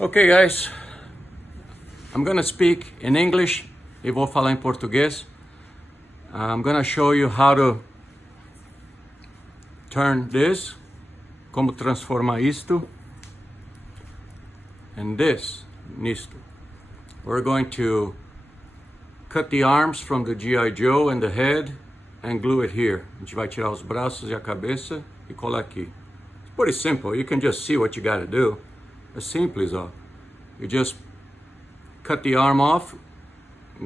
Okay, guys, I'm gonna speak in English e vou falar em português. I'm gonna show you how to turn this, como transformar isto, and this, nisto. We're going to cut the arms from the G.I. Joe and the head and glue it here. A gente vai tirar os braços e a cabeça e colar aqui. It's pretty simple. You can just see what you gotta do. É simples, ó. You just cut the arm off,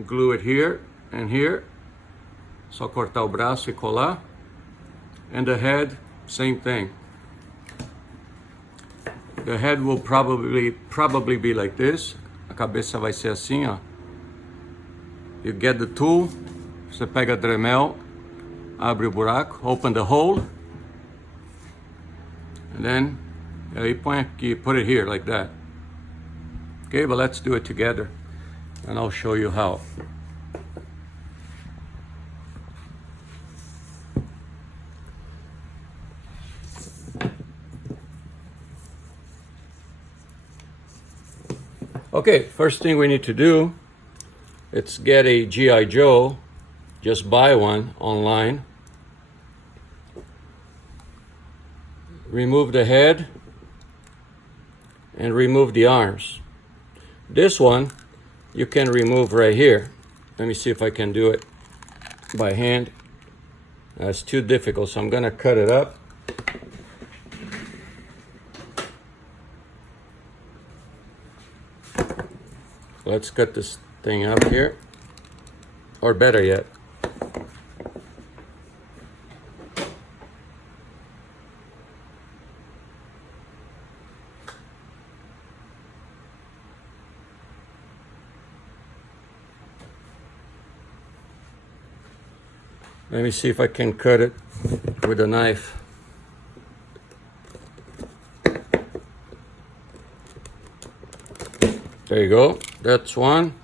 glue it here and here. Só cortar o braço e colar. And the head, same thing. The head will probably be like this. A cabeça vai ser assim, ó. You get the tool. Você pega a Dremel, abre o buraco, open the hole. And then, aí põe aqui, put it here like that. Okay, but let's do it together. And I'll show you how. Okay, first thing we need to do, let's get a G.I. Joe. Just buy one online. Remove the head and remove the arms. This one you can remove right here. Let me see if I can do it by hand. That's too difficult, so I'm gonna cut it up. Let's cut this thing up here, or better yet, let me see if I can cut it with a knife. There you go. That's one.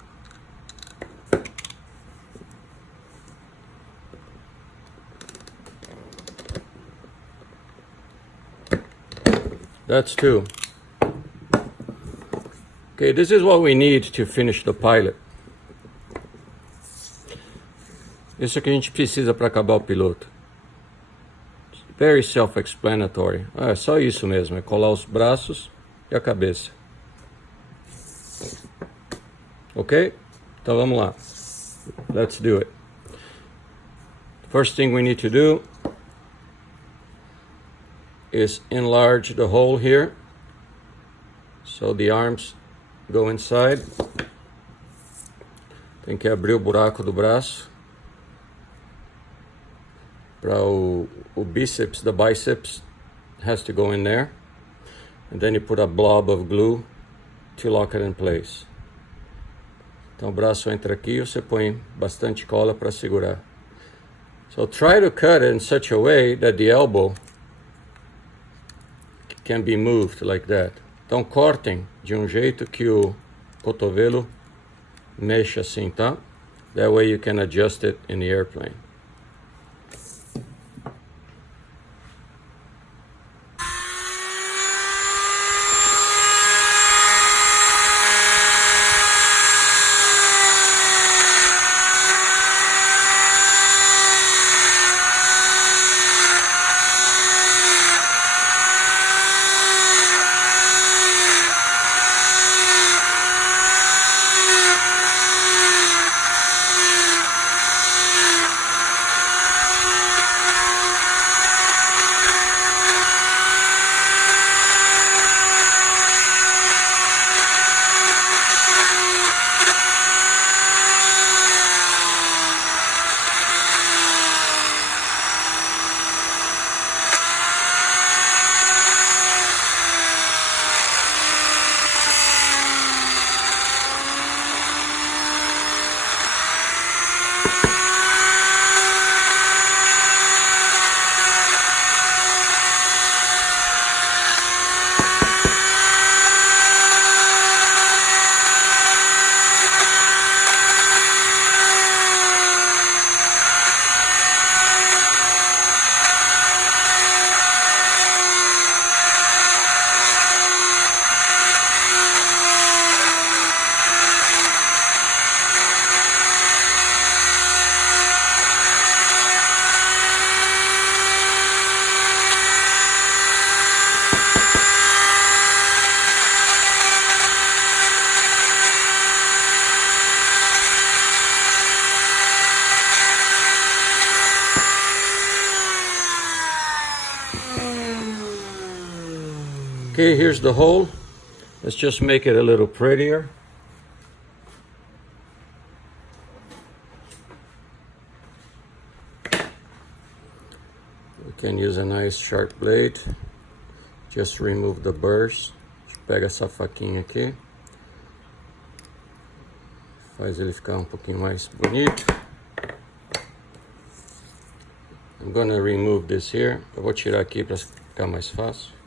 That's two. Okay, this is what we need to finish the pilot. Isso que a gente precisa para acabar o piloto. Very self-explanatory. É só isso mesmo, é colar os braços e a cabeça. Ok? Então vamos lá. Let's do it. First thing we need to do is enlarge the hole here so the arms go inside. Tem que abrir o buraco do braço para o bíceps, the biceps has to go in there, and then you put a blob of glue to lock it in place. Então o braço entra aqui e você põe bastante cola para segurar. So try to cut it in such a way that the elbow can be moved like that. Então cortem de jeito que o cotovelo mexa assim, tá? That way you can adjust it in the airplane. Okay, here's the hole. Let's just make it a little prettier. We can use a nice sharp blade. Just remove the burrs. Pega essa faquinha aqui. Faz ele ficar um pouquinho mais bonito. I'm gonna remove this here. Eu vou tirar aqui para ficar mais fácil.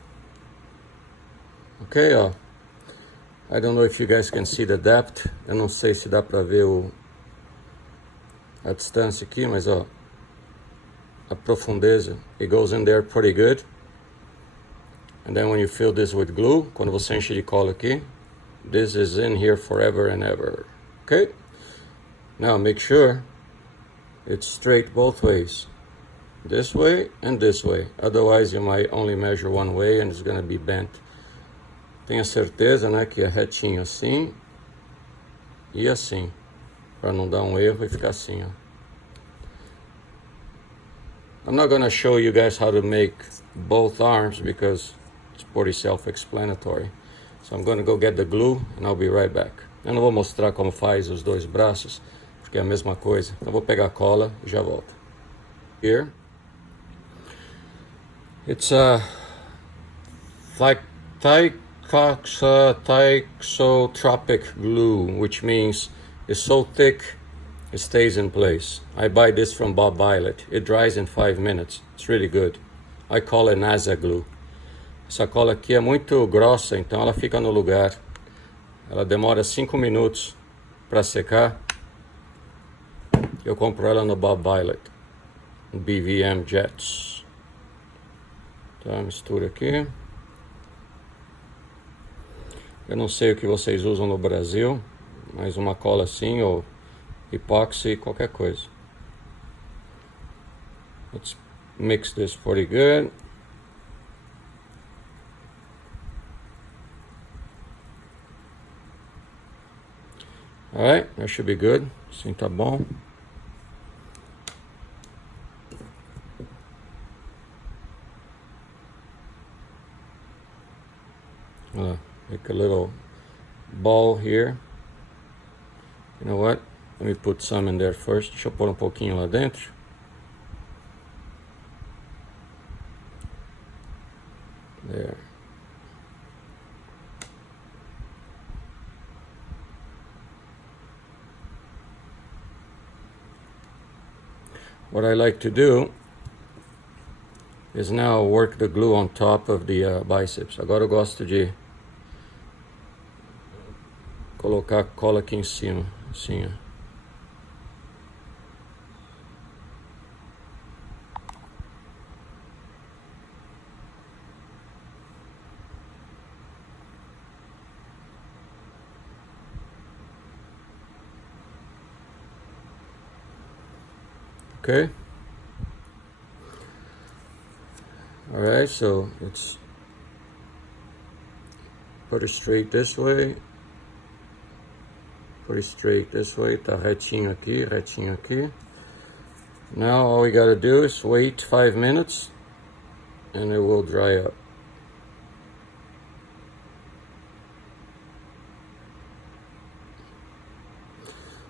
Ok, ó. I don't know if you guys can see the depth. Eu não sei se dá para ver a distância aqui, mas ó, a profundeza. It goes in there pretty good. And then when you fill this with glue, quando você enche de cola aqui, this is in here forever and ever. Okay? Now make sure it's straight both ways. This way and this way. Otherwise you might only measure one way and it's gonna be bent. Tenha certeza, né, que é retinho assim e assim, para não dar um erro e ficar assim, ó. I'm not gonna show you guys how to make both arms because it's pretty self-explanatory. So I'm gonna go get the glue and I'll be right back. Eu não vou mostrar como faz os dois braços, porque é a mesma coisa. Então eu vou pegar a cola e já volto. Here. It's a thixotropic glue, which means it's so thick it stays in place. I buy this from Bob Violet. It dries in 5 minutes. It's really good. I call it NASA glue. Essa cola aqui é muito grossa, então ela fica no lugar. Ela demora 5 minutos para secar. Eu compro ela no Bob Violet, BVM Jets. Tá, mistura aqui. Eu não sei o que vocês usam no Brasil, mas uma cola assim ou epoxy, qualquer coisa. Let's mix this pretty good. Alright, that should be good. Assim tá bom. Make a little ball here. You know what? Let me put some in there first. Deixa eu pôr um pouquinho lá dentro. There. What I like to do is now work the glue on top of the biceps. Agora eu gosto de colocar a cola aqui em cima, assim, ó. Okay. All right, so let's put it straight this way. Put it straight this way. Tá retinho aqui, retinho aqui. Now all we gotta do is wait 5 minutes and it will dry up.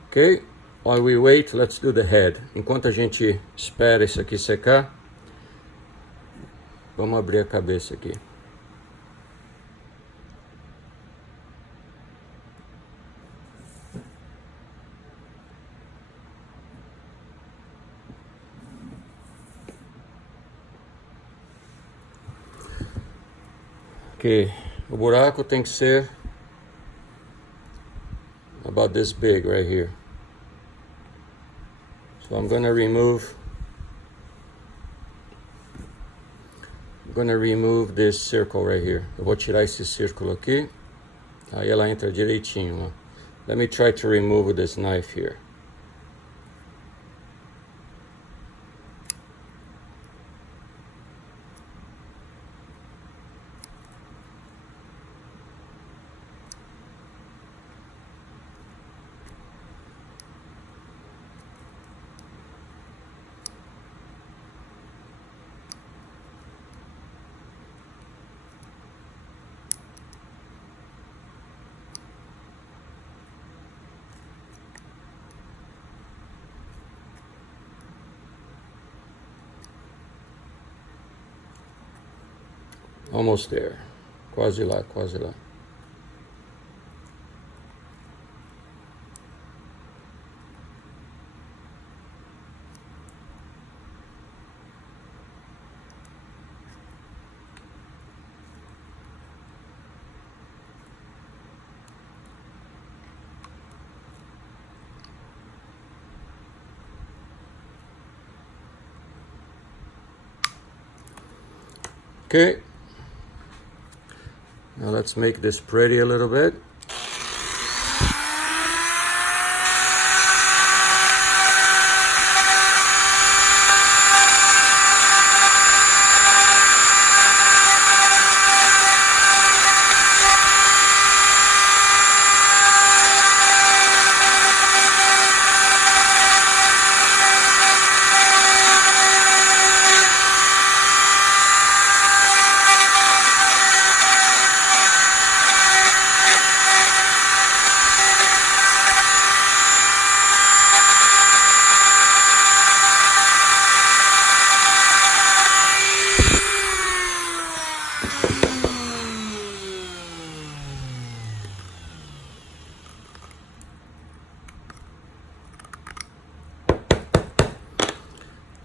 Okay, while we wait, let's do the head. Enquanto a gente espera isso aqui secar, vamos abrir a cabeça aqui. Ok, o buraco tem que ser about this big right here. So I'm gonna remove this circle right here. Eu vou tirar esse círculo aqui. Aí ela entra direitinho, ó. Let me try to remove this knife here. Almost there. Quase lá, quase lá. Okay, now let's make this pretty a little bit.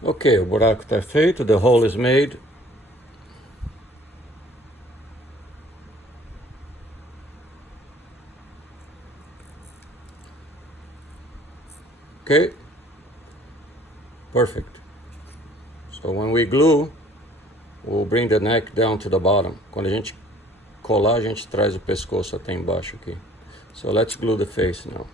Ok, o buraco está feito, the hole is made. Okay, perfect. So when we glue, we'll bring the neck down to the bottom. Quando a gente colar, a gente traz o pescoço até embaixo aqui. So let's glue the face now.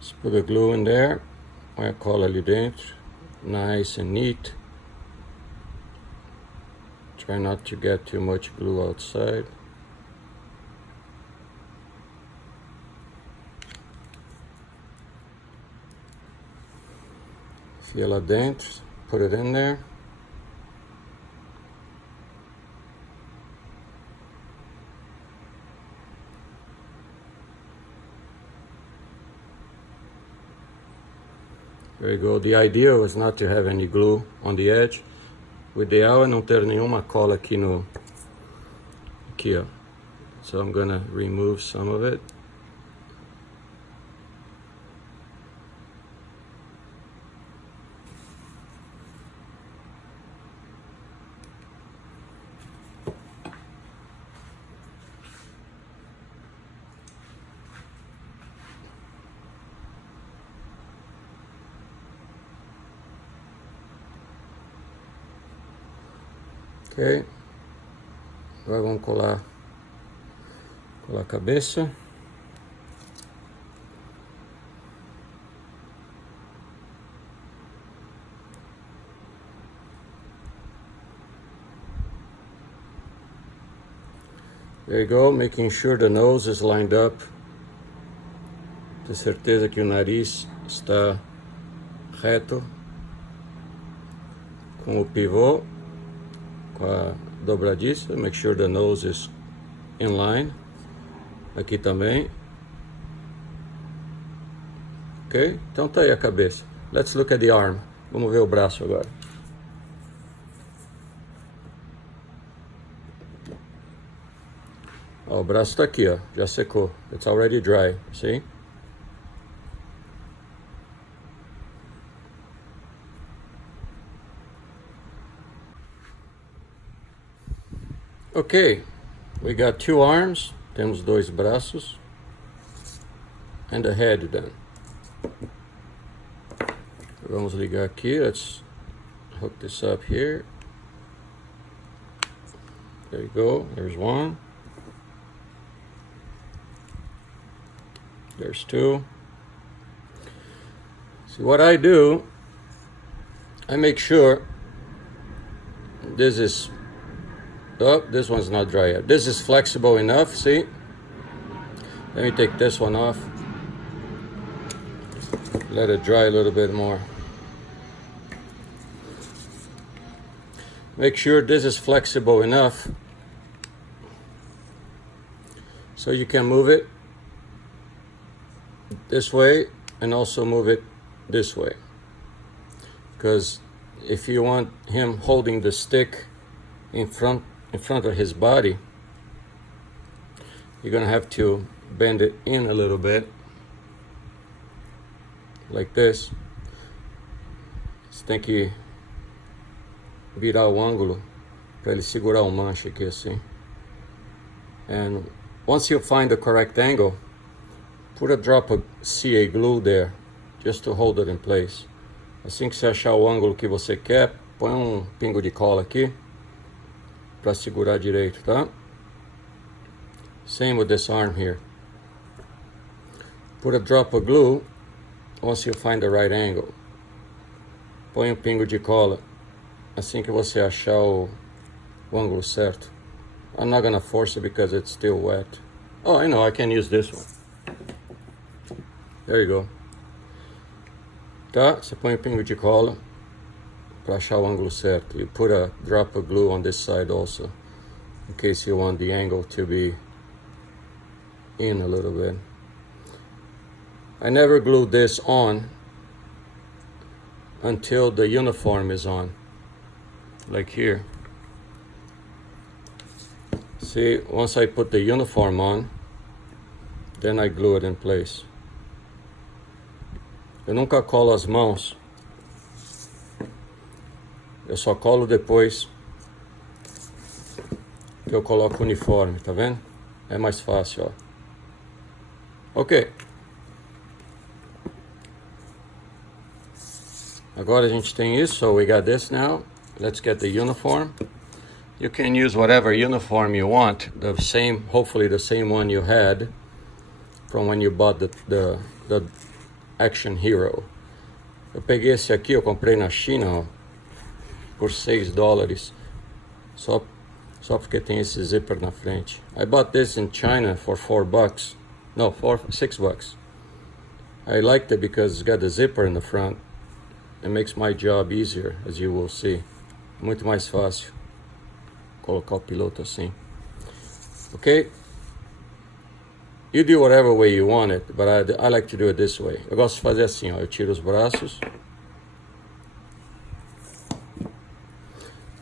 Let's put the glue in there. Põe a cola ali dentro. Nice and neat. Try not to get too much glue outside. Enfia lá dentro. Put it in there. There you go. The idea was not to have any glue on the edge. O ideal é não ter nenhuma cola aqui no... Aqui, ó. So I'm gonna remove some of it. Ok, agora vamos colar a cabeça. There you go, making sure the nose is lined up. Ter certeza que o nariz está reto com o pivô. Com a dobradiça, make sure the nose is in line. Aqui também. Ok? Então tá aí a cabeça. Let's look at the arm. Vamos ver o braço agora. Ó, o braço tá aqui, ó. Já secou. It's already dry. See? Ok, we got two arms, temos dois braços, and a head then. Vamos ligar aqui, let's hook this up here. There you go. There's one. There's two. See what I do, I make sure this is, oh, this one's not dry yet. This is flexible enough, see? Let me take this one off. Let it dry a little bit more. Make sure this is flexible enough so you can move it this way and also move it this way. Because if you want him holding the stick in front of his body, you're gonna have to bend it in a little bit, like this. Você tem que virar o ângulo para ele segurar o manche aqui assim. And once you find the correct angle, put a drop of CA glue there, just to hold it in place. Assim que você achar o ângulo que você quer, põe um pingo de cola aqui para segurar direito, tá? Same with this arm here. Put a drop of glue once you find the right angle. Põe um pingo de cola assim que você achar o ângulo certo. I'm not gonna force it because it's still wet. Oh, I know, I can use this one. There you go. Tá? Você põe um pingo de cola para achar o ângulo certo. You put a drop of glue on this side also, in case you want the angle to be in a little bit. I never glue this on until the uniform is on, like here. See, once I put the uniform on, then I glue it in place. Eu nunca colo as mãos. Eu só colo depois que eu coloco o uniforme, tá vendo? É mais fácil, ó. Ok. Agora a gente tem isso, so we got this now. Let's get the uniform. You can use whatever uniform you want, the same, hopefully the same one you had from when you bought the Action Hero. Eu peguei esse aqui, eu comprei na China, ó, por $6, só porque tem esse zíper na frente. I bought this in China for $4. No, $6. I liked it because it's got the zipper in the front. It makes my job easier, as you will see. Muito mais fácil colocar o piloto assim. Ok? You do whatever way you want it, but I like to do it this way. Eu gosto de fazer assim, ó. Eu tiro os braços.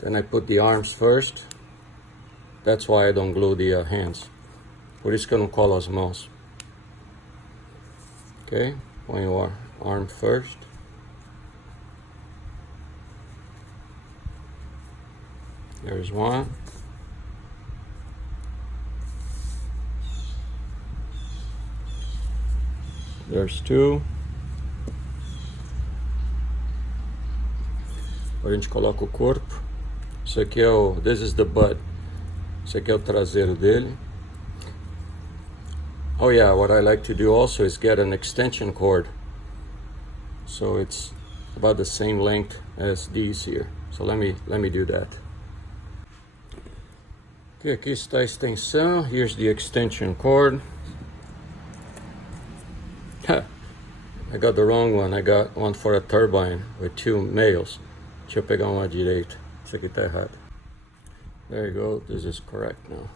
Then I put the arms first. That's why I don't glue the hands. Por isso que eu não colo as mãos. Ok? Põe o arm first. There's one. There's two. Agora a gente coloca o corpo. Isso aqui é o... This is the butt. Isso aqui é o traseiro dele. Oh yeah, what I like to do also is get an extension cord. So it's about the same length as these here. So let me do that. Okay, aqui está a extensão. Here's the extension cord. I got the wrong one. I got one for a turbine with two males. Deixa eu pegar uma direita. Isso aqui tá errado. There you go. This is correct now.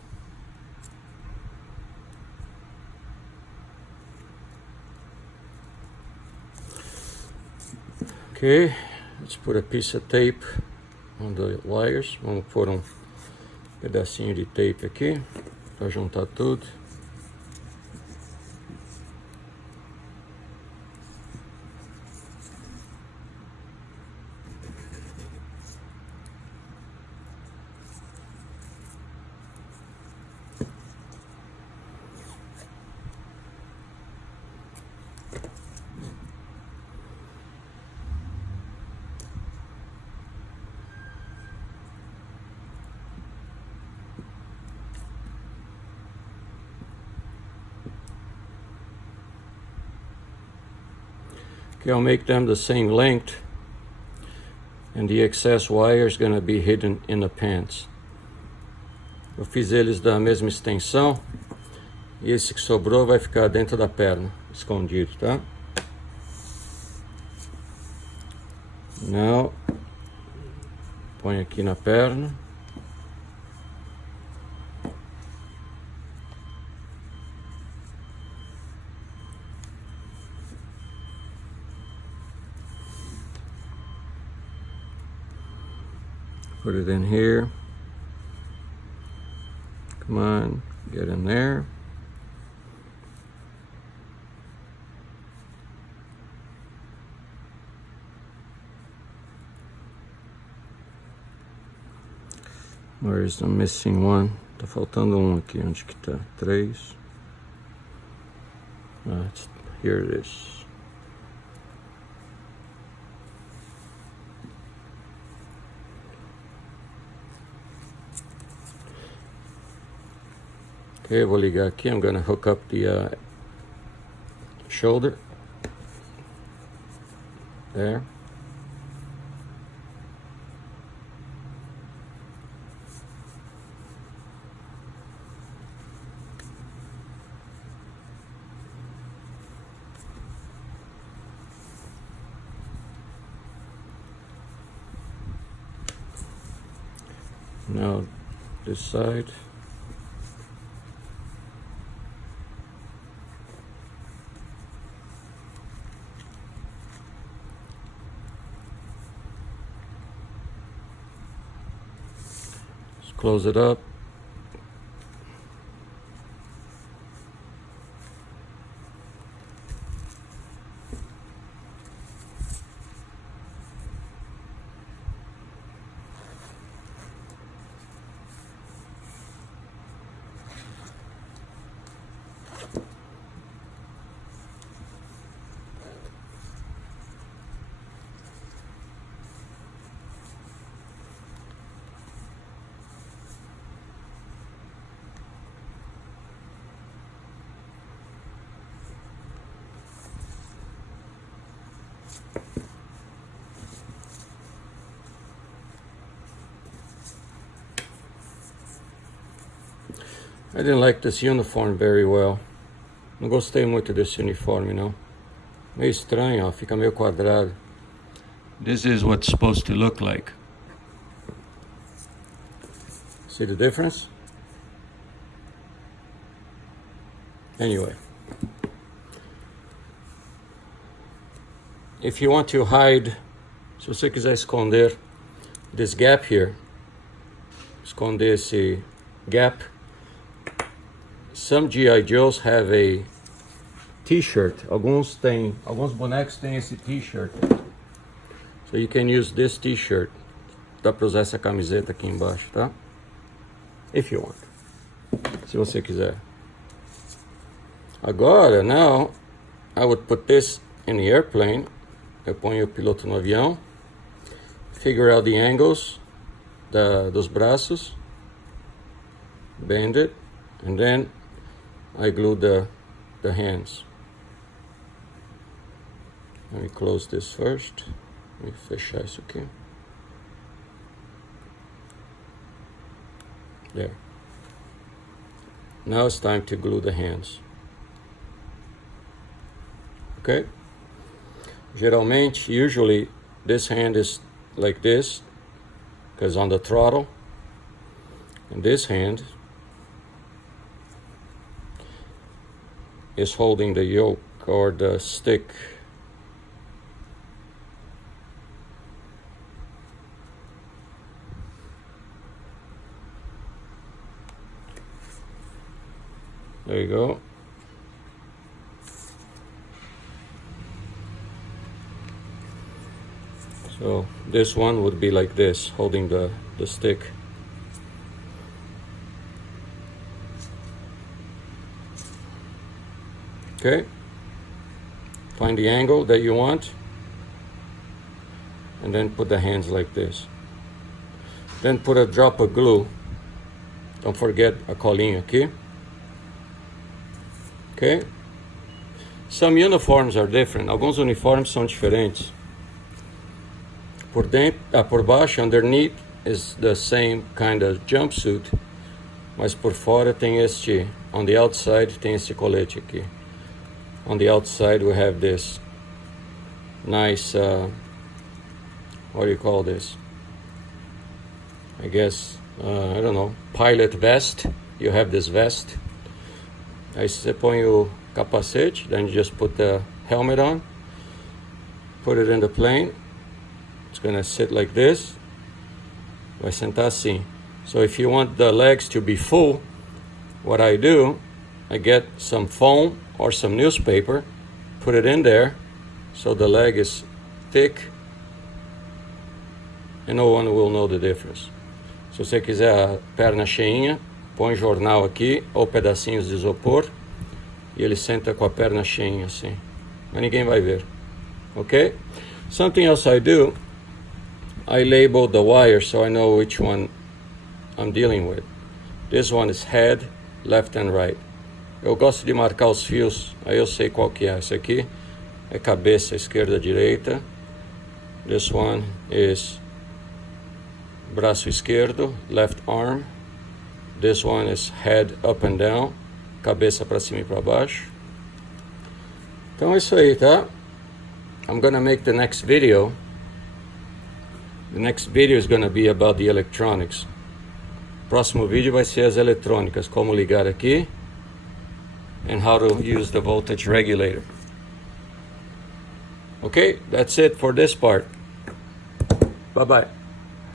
Okay, let's put a piece of tape on the wires. Vamos pôr um pedacinho de tape aqui para juntar tudo. Okay, I'll make them the same length, and the excess wire is going to be hidden in the pants. Eu fiz eles da mesma extensão, e esse que sobrou vai ficar dentro da perna, escondido, tá? Now, põe aqui na perna. Put it in here. Come on, get in there. Where is the missing one? Tá faltando um aqui. Onde que tá? 3. Here it is. Okay, vou ligar aqui. I'm gonna hook up the shoulder. There. Now this side. Close it up. I didn't like this uniform very well. Não gostei muito desse uniforme, não. Meio estranho, ó, fica meio quadrado. This is what it's supposed to look like. See the difference? Anyway. If you want to hide, se você quiser esconder this gap here, esconder esse gap, some G.I. Joes have a t-shirt. Alguns bonecos têm esse t-shirt. So you can use this t-shirt. Dá pra usar essa camiseta aqui embaixo, tá? If you want. Se você quiser. Agora, now, I would put this in the airplane. Eu ponho o piloto no avião. Figure out the angles dos braços. Bend it. And then I glue the hands. Let me close this first. Let me fechar isso aqui. There. Now it's time to glue the hands. Okay? Geralmente, usually, this hand is like this, because on the throttle. And this hand is holding the yoke or the stick. There you go. So this one would be like this, holding the stick. Okay, find the angle that you want, and then put the hands like this. Then put a drop of glue. Don't forget a colinho aqui. Okay, Some uniforms are different. Alguns uniformes são diferentes. Por dentro, por baixo, underneath, is the same kind of jumpsuit, mas por fora tem este, on the outside tem este colete aqui. On the outside we have this nice, what do you call this? I guess, I don't know, pilot vest. You have this vest. Aí você põe o capacete, then you just put the helmet on, put it in the plane. It's gonna sit like this. Vai sentar assim. So if you want the legs to be full, what I do, I get some foam or some newspaper, put it in there, so the leg is thick, and no one will know the difference. Se você quiser a perna cheinha, põe jornal aqui, ou pedacinhos de isopor, e ele senta com a perna cheinha assim. Mas ninguém vai ver. Okay? Something else I do, I label the wire so I know which one I'm dealing with. This one is head, left and right. Eu gosto de marcar os fios, aí eu sei qual que é. Esse aqui é cabeça, esquerda, direita. This one is braço esquerdo, left arm. This one is head up and down, cabeça para cima e para baixo. Então é isso aí, tá? I'm gonna make the next video. The next video is gonna be about the electronics. Próximo vídeo vai ser as eletrônicas, como ligar aqui, and how to use the voltage regulator. Okay, that's it for this part. Bye-bye.